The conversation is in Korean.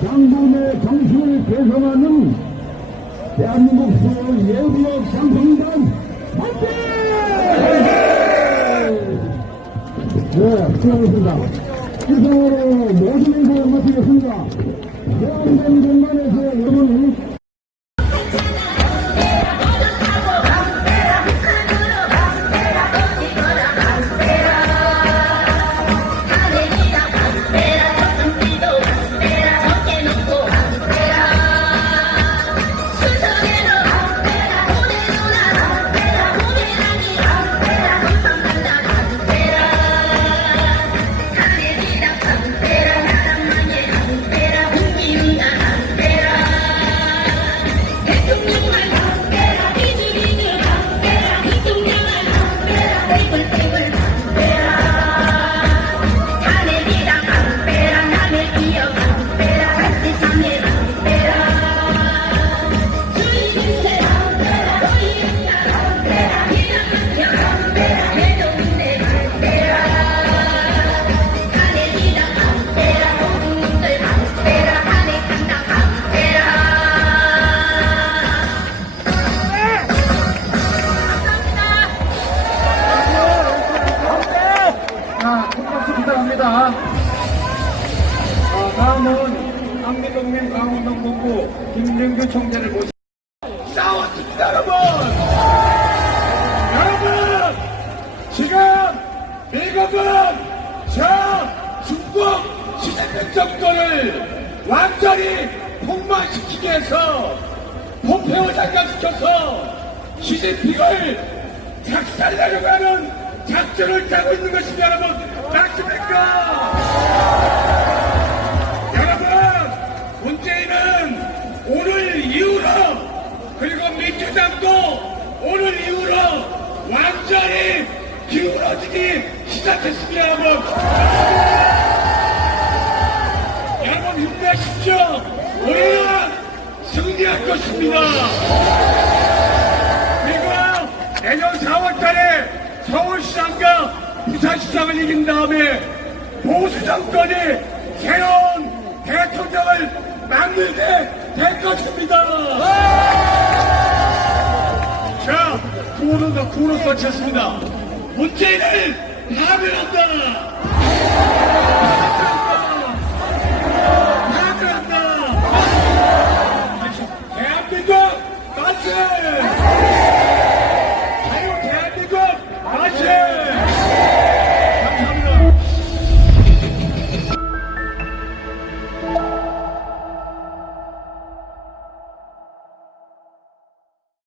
장군의 정신을 개성하는 대한민국! 네. 이상으로 모든 인사를 마치겠습니다. 대한민국 공간에서 여러분 부탁합니다. 어, 다음은 한미동맹 강원동 본부 김정규 총재를 모시 싸웠습니다, 여러분! 여러분! 지금 미국은 저 중국 시진핑 정권을 완전히 폭망시키기 위해서 포페오 장악시켜서 시진핑을 작살내려고 하는 작전을 짜고 있는 것입니다, 여러분. 이후로 그리고 민주당도 오늘 이후로 완전히 기울어지기 시작했습니다, 여러분. 여러분 힘내십시오. 우리는 승리할 것입니다. 그리고 내년 4월달에 서울시장과 부산시장을 이긴 다음에 보수 정권이 새로운 대통령을 만들게 될 것입니다. 자, 구호로 구호로 써쳤습니다. 문재인을 파면한다. 파면한다.